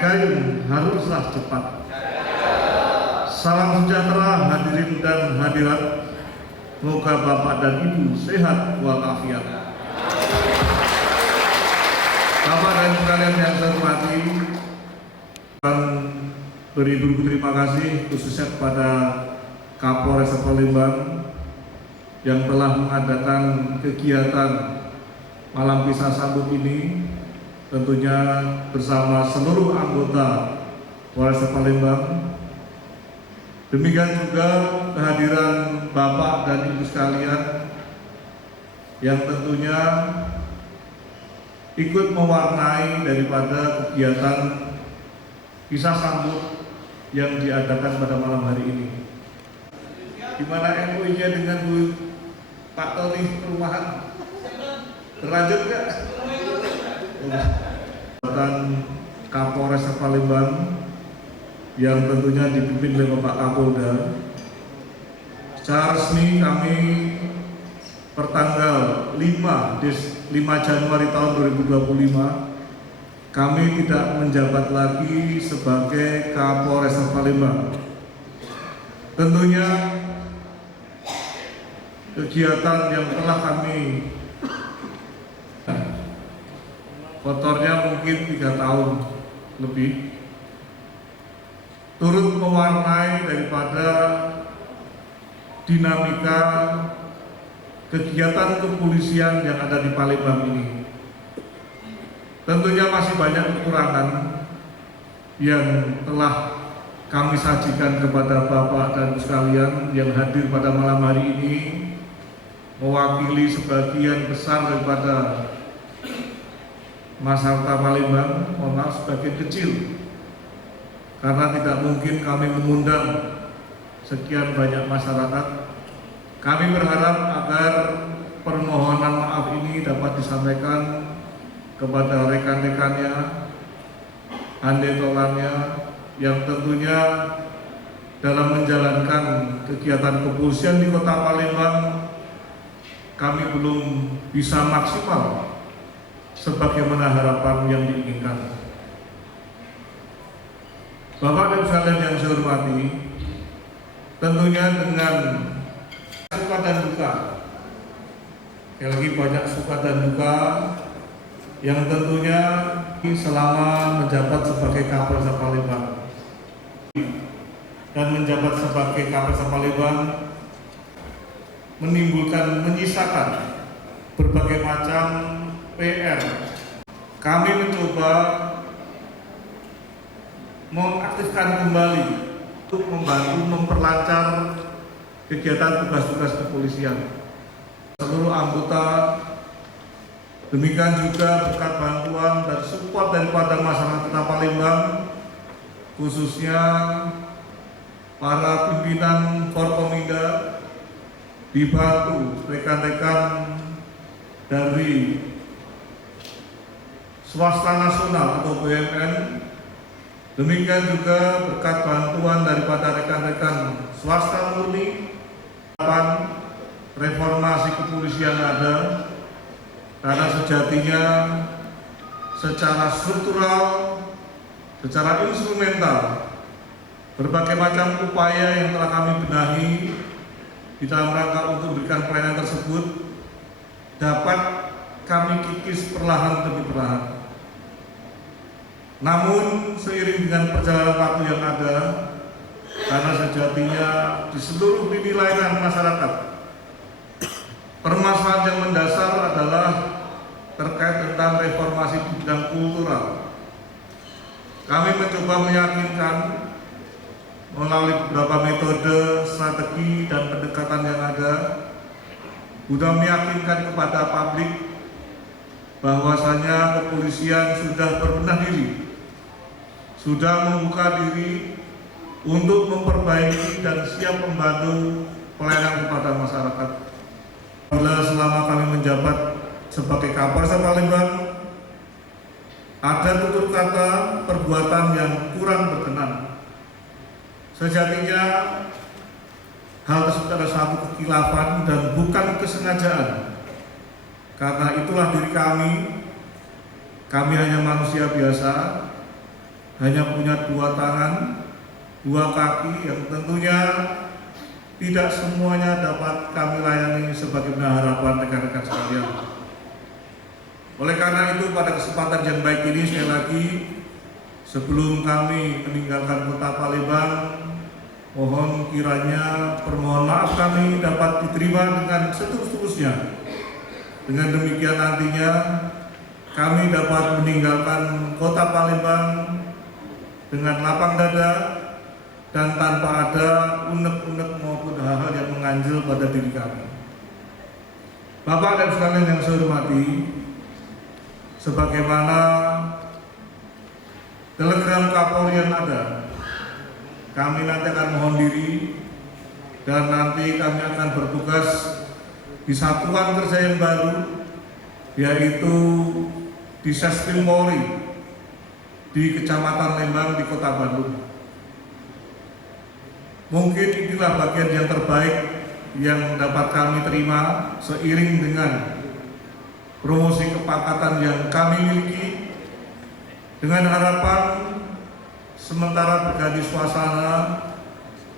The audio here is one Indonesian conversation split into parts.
Gayung haruslah cepat. Salam sejahtera hadirin dan hadirat. Semoga Bapak dan Ibu sehat walafiat. Bapak dan Ibu sekalian yang saya hormati, beribu terima kasih khususnya kepada Kapolres Palembang yang telah mengadakan kegiatan malam pisah sambut ini, tentunya bersama seluruh anggota Polres Palembang. Demikian juga kehadiran Bapak dan Ibu sekalian yang tentunya ikut mewarnai daripada kegiatan pisah sambut yang diadakan pada malam hari ini. Di mana MOU-nya dengan Pak Tony perumahan berlanjut nggak? Kapolres Palembang yang tentunya dipimpin oleh Bapak Kapolda. Secara resmi kami pertanggal 5 Januari tahun 2025 kami tidak menjabat lagi sebagai Kapolres Palembang. Tentunya kegiatan yang telah kami kotornya mungkin 3 tahun lebih turut mewarnai daripada dinamika kegiatan kepolisian yang ada di Palembang ini. Tentunya masih banyak kekurangan yang telah kami sajikan kepada Bapak dan Ibu sekalian yang hadir pada malam hari ini, mewakili sebagian besar daripada masyarakat Palembang, mohon maaf sebagian kecil, karena tidak mungkin kami mengundang sekian banyak masyarakat. Kami berharap agar permohonan maaf ini dapat disampaikan kepada rekan-rekannya, handetolannya, yang tentunya dalam menjalankan kegiatan kepolisian di Kota Palembang kami belum bisa maksimal sebagaimana harapan yang diinginkan. Bapak dan sekalian yang saya hormati, tentunya dengan suka dan duka, sekali lagi banyak suka dan duka yang tentunya selama menjabat sebagai Kapolres Palembang dan menjabat sebagai Kapolres Palembang menyisakan berbagai macam PR. Kami mencoba mengaktifkan kembali untuk membantu memperlancar kegiatan tugas-tugas kepolisian seluruh anggota. Demikian juga berkat bantuan dan support daripada masyarakat Kota Palembang, khususnya para pimpinan Forkominda, dibantu rekan-rekan dari swasta nasional atau BUMN. Demikian juga berkat bantuan daripada rekan-rekan swasta murni, reformasi kepolisian ada, karena sejatinya secara struktural, secara instrumental, berbagai macam upaya yang telah kami benahi di dalam rangka untuk memberikan pelayanan tersebut dapat kami kikis perlahan demi perlahan. Namun seiring dengan perjalanan waktu yang ada, karena sejatinya di seluruh lini layanan masyarakat, permasalahan yang mendasar adalah terkait tentang reformasi di bidang kultural. Kami mencoba meyakinkan melalui beberapa metode, strategi, dan pendekatan yang ada, sudah meyakinkan kepada publik bahwasanya kepolisian sudah berbenah diri, sudah membuka diri untuk memperbaiki dan siap membantu pelayanan kepada masyarakat. Bila selama kami menjabat sebagai Kapolres Palembang ada tutur kata perbuatan yang kurang berkenan, sejatinya hal tersebut adalah satu kekhilafan dan bukan kesengajaan. Karena itulah diri kami hanya manusia biasa. hanya punya dua tangan, dua kaki yang tentunya tidak semuanya dapat kami layani sebagaimana harapan rekan-rekan sekalian. Oleh karena itu pada kesempatan yang baik ini sekali lagi sebelum kami meninggalkan Kota Palembang, mohon kiranya permohonan maaf kami dapat diterima dengan setulus-tulusnya. Dengan demikian nantinya kami dapat meninggalkan Kota Palembang dengan lapang dada dan tanpa ada unek-unek maupun hal-hal yang mengganjal pada diri kami. Bapak dan sekalian yang saya hormati, sebagaimana telegram Kapolri yang ada, kami nanti akan mohon diri dan nanti kami akan bertugas di satuan kerja yang baru, yaitu di Seskrim Polri di Kecamatan Lembang di Kota Bandung. Mungkin inilah bagian yang terbaik yang dapat kami terima seiring dengan promosi kepangkatan yang kami miliki, dengan harapan sementara berganti suasana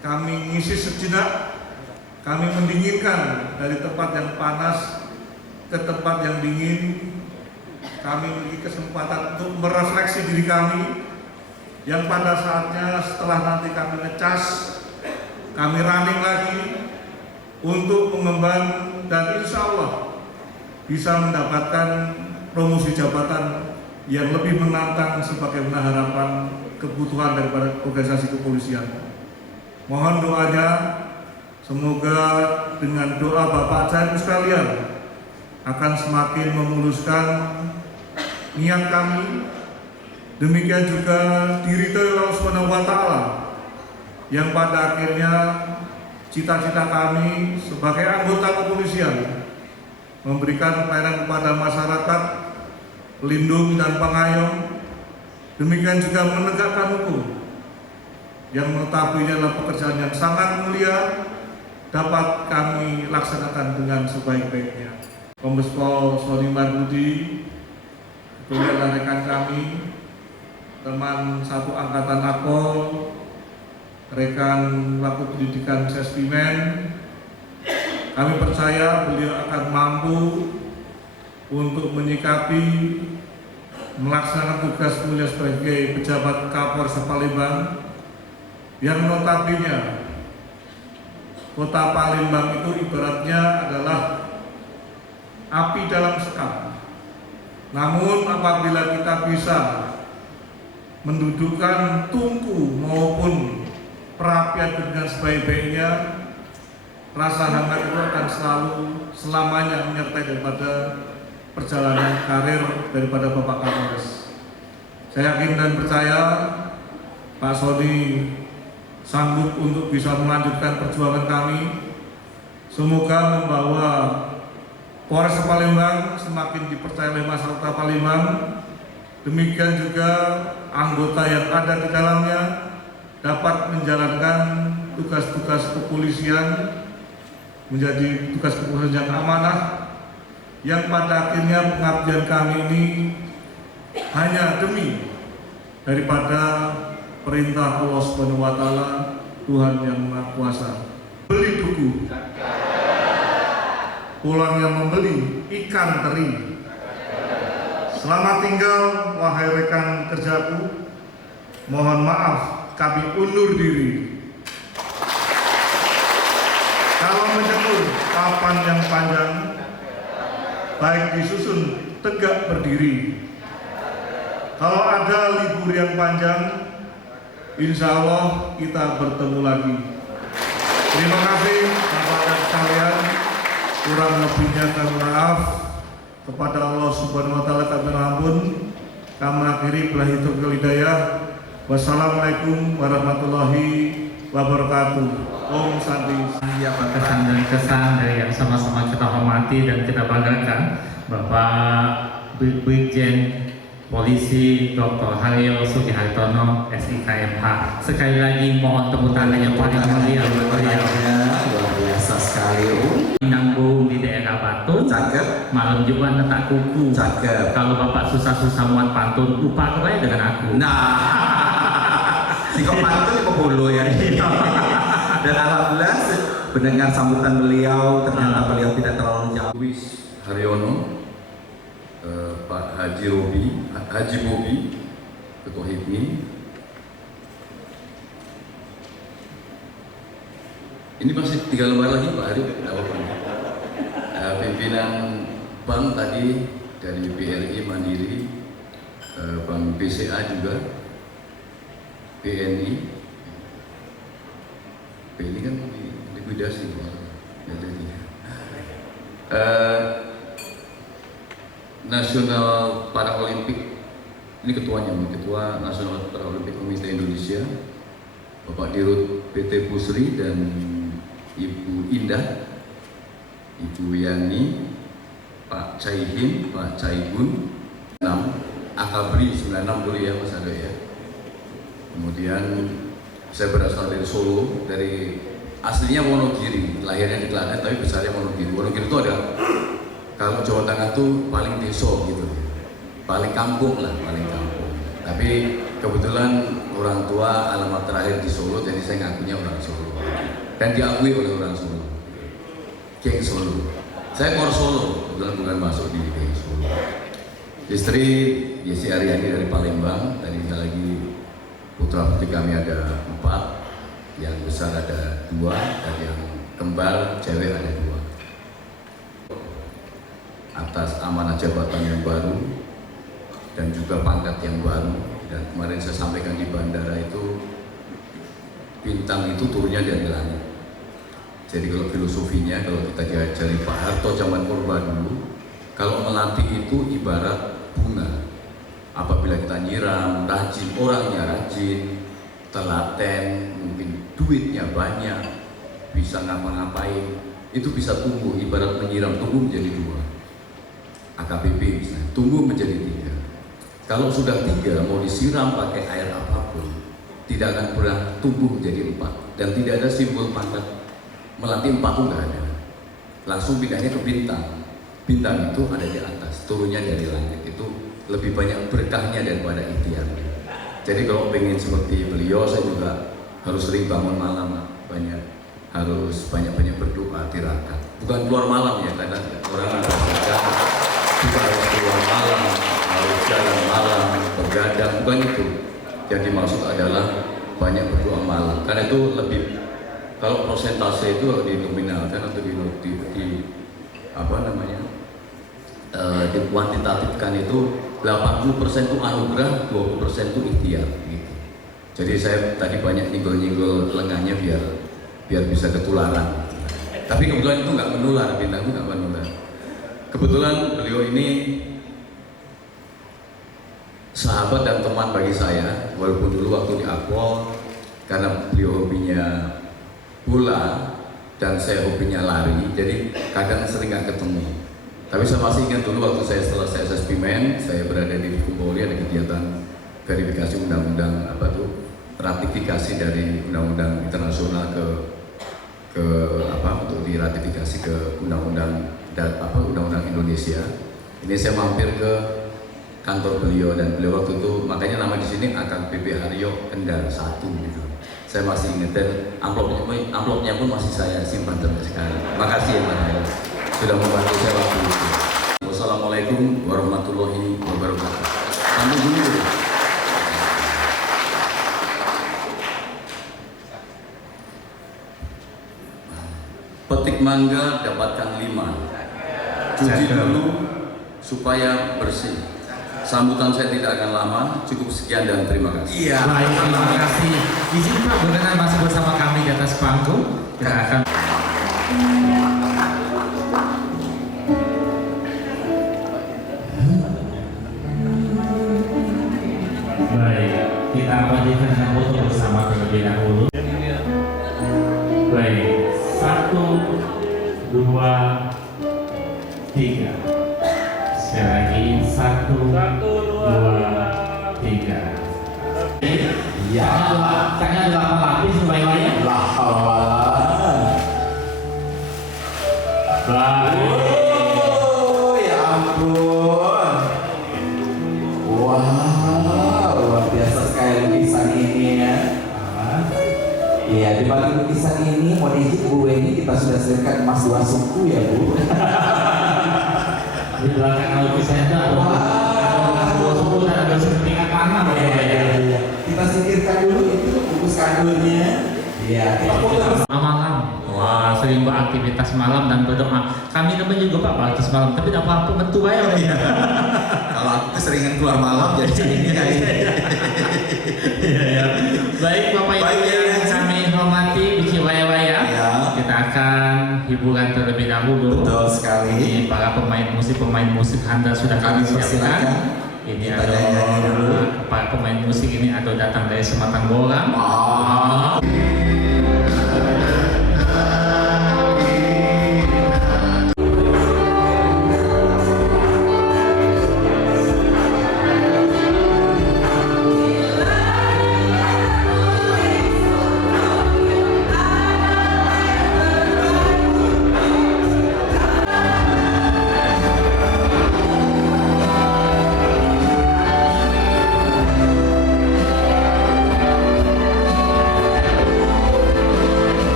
kami ngisi sejenak, kami mendinginkan dari tempat yang panas ke tempat yang dingin. Kami memiliki kesempatan untuk merefleksi diri kami yang pada saatnya setelah nanti kami ngecas, kami running lagi untuk mengemban dan insya Allah bisa mendapatkan promosi jabatan yang lebih menantang sebagaimana harapan kebutuhan daripada organisasi kepolisian. Mohon doanya, semoga dengan doa Bapak dan sekalian akan semakin memuluskan niat kami, demikian juga diridhoi Allah Subhanahu wa Ta'ala, yang pada akhirnya cita-cita kami sebagai anggota kepolisian memberikan pelayanan kepada masyarakat, pelindung dan pengayom, demikian juga menegakkan hukum yang notabene adalah pekerjaan yang sangat mulia, dapat kami laksanakan dengan sebaik-baiknya. Kombes Pol Sony Marbudi, kemudian rekan kami, teman satu angkatan Akpol, rekan waktu pendidikan Sespimen, kami percaya beliau akan mampu untuk menyikapi, melaksanakan tugas mulia sebagai pejabat Kapolres Palembang, yang notabene Kota Palembang itu ibaratnya adalah api dalam sekam. Namun apabila kita bisa mendudukkan tungku maupun perapian dengan sebaik-baiknya, rasa hangat itu akan selalu selamanya menyertai daripada perjalanan karir daripada Bapak Kapolres. Saya yakin dan percaya Pak Sony sanggup untuk bisa melanjutkan perjuangan kami. Semoga membawa Polres Palembang semakin dipercaya oleh masyarakat Palembang. Demikian juga anggota yang ada di dalamnya dapat menjalankan tugas-tugas kepolisian menjadi tugas kepolisian yang amanah, yang pada akhirnya pengabdian kami ini hanya demi daripada perintah Allah Subhanahu wa Ta'ala, Tuhan yang Maha Kuasa. Beli buku, pulang yang membeli ikan teri. Selamat tinggal wahai rekan kerjaku. Mohon maaf kami undur diri. Kalau menyebut papan yang panjang, baik disusun tegak berdiri. Kalau ada libur yang panjang, insya Allah kita bertemu lagi. Terima kasih Bapak sekalian. Kurang lebihnya kami maaf. Kepada Allah Subhanahu wa Ta'ala kami ampun. Kami akhiri billahi taufiq wal hidayah. Wassalamualaikum warahmatullahi wabarakatuh. Om Santi. Pesan dan kesan dari yang sama-sama kita hormati dan kita banggakan, Bapak Brigjen Polisi Dr. Haryo Sugihartono SIKMH. Sekali lagi mohon tepuk tangan yang paling meriah luar biasa sekali. Nanggung di daerah Batu. Cakep. Malam Jumat letak kuku. Cakep. Kalau Bapak susah-susah muat pantun, lupa dengan aku. Nah. kok pantun ya pebulu ya. Dan alhamdulillah mendengar sambutan beliau, ternyata beliau tidak terlalu jauh. Luis Haryono, Pak Haji Bobi, Ketua HIPMI, ini masih 3 lembar lagi Pak Arif, pimpinan bank tadi dari BRI Mandiri, Bank BCA juga, BNI kan likuidasi ya, jadi Nasional Paralimpik, ini ketuanya, Ketua Nasional Paralimpik Komite Indonesia, Bapak Dirut PT Pusri dan Ibu Indah, Ibu Yani, Pak Caihin, Pak Caigun, 6, Akabri 96 dulu ya Mas Ado ya. Kemudian saya berasal dari Solo, dari aslinya Wonogiri, lahirnya di Klaten tapi besarnya Wonogiri. Wonogiri itu ada, kalau Jawa Tengah tuh paling deso gitu, paling kampung lah, paling kampung. Tapi kebetulan orang tua alamat terakhir di Solo, jadi saya ngakunya orang Solo dan diakui oleh orang Solo, geng Solo. Saya kor Solo, kebetulan bukan masuk di geng Solo. Istri Yesi Aryani dari Palembang, tadi kita lagi putra putri kami ada 4, yang besar ada 2 dan yang kembar cewek ada 2. Atas amanah jabatan yang baru dan juga pangkat yang baru, dan kemarin saya sampaikan di bandara itu bintang itu turunnya dari langit. Jadi kalau filosofinya, kalau kita diajari Pak Harto zaman purba dulu, kalau melatih itu ibarat bunga. Apabila kita nyiram, rajin, orangnya rajin, telaten, mungkin duitnya banyak, bisa ngapa-ngapain, itu bisa tumbuh. Ibarat menyiram, tumbuh menjadi 2. AKBP misalnya, tumbuh menjadi 3. Kalau sudah 3, mau disiram pakai air apapun, tidak akan pernah tumbuh menjadi 4. Dan tidak ada simbol pangkat melatih 4 itu nggak ada. Langsung pindahnya ke bintang. Bintang itu ada di atas, turunnya dari langit. Itu lebih banyak berkahnya daripada ikhtiar. Jadi kalau pengen seperti beliau, saya juga harus sering bangun malam, harus banyak-banyak berdoa, tirakat. Bukan keluar malam ya, kadang orang ada sedang juga harus keluar malam, harus jalan malam, begadang, bukan itu. Yang dimaksud adalah banyak berdoa malam, karena itu lebih, kalau persentase itu dinominalkan atau dikuantitatifkan itu 80% itu anugerah, 20% itu ikhtiar gitu. Jadi saya tadi banyak nyinggol-nyinggol lengannya biar bisa ketularan. Tapi kebetulan itu nggak menular, bintang itu nggak menular. Kebetulan beliau ini sahabat dan teman bagi saya, walaupun dulu waktu di Akpol, karena beliau hobinya bola dan saya hobinya lari, jadi kadang sering nggak ketemu. Tapi saya masih ingat dulu waktu saya selesai SSPMen, saya berada di Polri, ada kegiatan verifikasi undang-undang ratifikasi dari undang-undang internasional untuk diratifikasi ke undang-undang Indonesia. Ini saya mampir ke kantor beliau dan beliau waktu itu, makanya nama di sini AKBP Haryo Kendal 1 gitu. Saya masih ingat dan amplopnya pun masih saya simpan sampai sekarang. Makasih ya Pak Haryo sudah membantu saya waktu itu. Wassalamualaikum warahmatullahi wabarakatuh. Kami dulu. Petik mangga dapatkan 5. Cuci dulu supaya bersih. Sambutan saya tidak akan lama, cukup sekian dan terima kasih. Iya. Baik, terima kasih. Izin Pak, berkenan masih bersama kami di atas panggung. Kita akan baik, kita lanjutkan dengan foto bersama terlebih dahulu. Baik, 1, 2, 3. Sekali lagi 1, 2, 3. Ya. Kayaknya ada 8 lapis lumayan ya. Lah, Baik. oh, ya ampun. Wow, luar biasa sekali lukisan ini ya. Iya, di balik lukisan ini, mohon izin Bu Weni, kita sudah sediakan emas 2 suku ya Bu. Di belakang lukisan itu ada dua suku dan ada setingkat tanah. Iya. Kita singkirkan dulu itu bungkus kadonya. Iya, kita foto. Malam, wah sering beraktivitas malam dan berdoa. Kami namanya juga Pak beraktivitas malam, tapi tidak apa-apa betul ya. Kalau aku keseringan keluar malam jadi ini ya. Iya. Baik Bapak Ibu Baik, yang kami hormati, Bici Waya-Waya, Ya. kita akan hiburan terlebih dahulu. Betul sekali. Ini para pemain musik Anda sudah Kami kami persilakan. siapkan. Ini Kita nyanyi dulu. para pemain musik ini ada datang dari Sematang Borang. Wow.